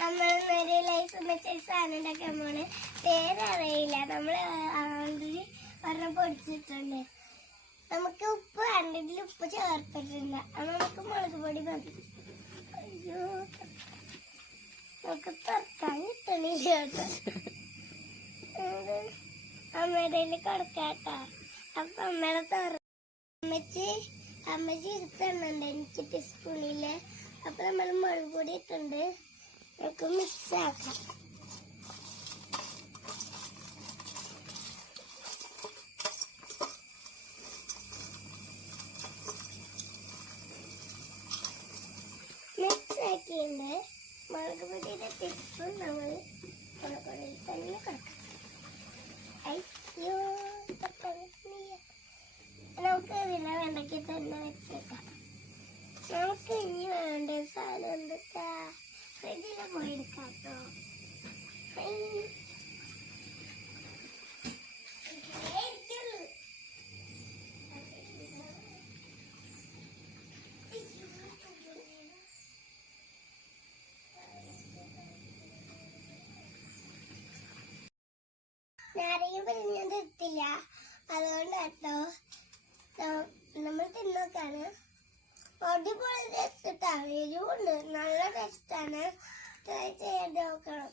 നമ്മളൊരു ലൈസ് വെച്ച സാധനം ഉണ്ടാക്കാൻ പോണ്. പേരറിയില്ല. നമ്മള് ആണ്ടില് ഒരെണ്ണം പൊടിച്ചിട്ടുണ്ട്. നമുക്ക് ഉപ്പ് വേണ്ടെങ്കിൽ ഉപ്പ് ചേർത്തിട്ടില്ല. അത് നമുക്ക് മുളക് പൊടി മതി. അയ്യോ, നമുക്ക് തുറക്കാൻ കിട്ടണില്ല കേട്ടോ. അമ്മയുടെ കൊടുക്കാട്ടോ. അപ്പൊ അമ്മയുടെ അമ്മച്ചി ഇരുത്തുന്നുണ്ട് എനിക്ക് ടീസ്പൂണില്. അപ്പൊ നമ്മൾ മുളക് പൊടി ഇട്ടുണ്ട്. നമുക്ക് മിക്സ് ആക്കാം. മിക്സ് ആക്കിയുണ്ട്. മുളക് പൊടിയുടെ ടീസ്പൂൺ നമ്മൾ മുളക് പൊടിയിൽ തന്നെ കൊടുക്കാം. അയ്യോ, നമുക്ക് ഇതിനെ വേണ്ടക്ക് തന്നെ വെച്ചേക്കാം. നമുക്ക് ഇനി വേണ്ട സാധനം എന്തൊക്കെ ഫ്രിഡ്ജിൽ പോയി എടുക്കാട്ടോ. നാരങ്ങ പിഴിഞ്ഞത് ഇട്ടില്ല. അതുകൊണ്ട് കേട്ടോ നമ്മൾ തിന്നോക്കാണ്. അടിപൊളി ടേസ്റ്റ്. എരിവുണ്ട്, നല്ല ടേസ്റ്റാണ്. ട്രൈ ചെയ്ത് നോക്കണം.